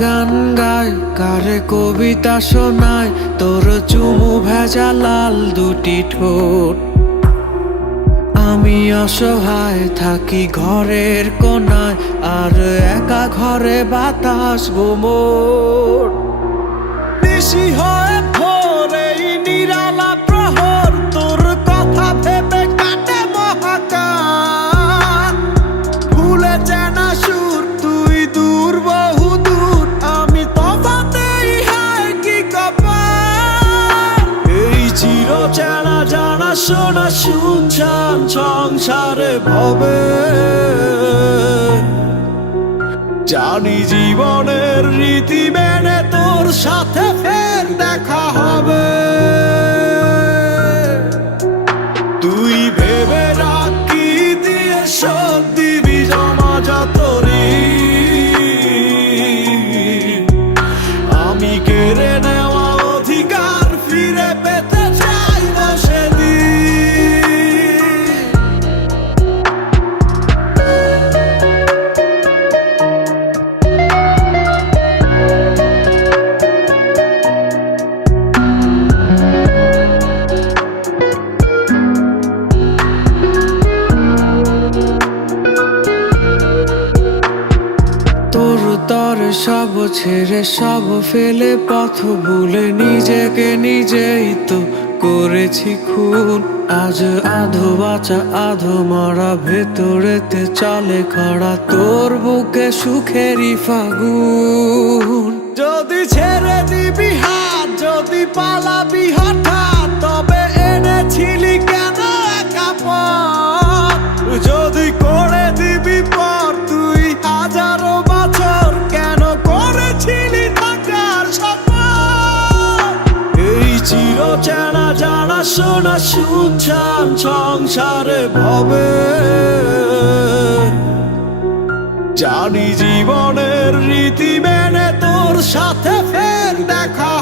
গান গায়, কারে কবিতা শোনায়, তোর চুমু ভেজা লাল দুটি ঠোঁট। আমি অসহায় থাকি ঘরের কোনায়, আর একা ঘরে বাতাস গোমর। নিশি হয় ভোর এই নিরালা প্রহর, তোর কথা ভেবে কাটে মহাকাল। ভুলে চেনা সুর, তুই দূর বহু দূর, আমি তফাতেই হায় কি কপাল। এই চির চেনা জানা শোনা শুনছান সংসারে ভবে, জানি জীবনের রীতি মেনে তোর সাথে ফের দেখা হবে। তুই ভেবে রাখ কি দিয়ে শোধ দিবি জমা যত ঋণ। আমি কেড়ে নেওয়া অধিকার ফিরে পেতে চাই না সেদিন। তোর সব ছেড়ে সব ফেলে পথ ভুলে নিজেকে নিজেই তো করেছি খুন। আজ আধো বাঁচা আধো মরা, ভেতরেতে চলে খরা তোর বুকে সুখেরই ফাগুন। যদি ছেড়ে দিবি হাত, যদি পালাবি হঠাৎ, তবে এনেছিলি কেন একা পথ? যদি করে দিবি পর তুই হাজারো বছর, কেন করেছিলি থাকার শপথ? এই চির চেনা জানা শোনা শুনছান সংসারে ভবে, জানি জীবনের রীতি মেনে তোর সাথে ফের দেখা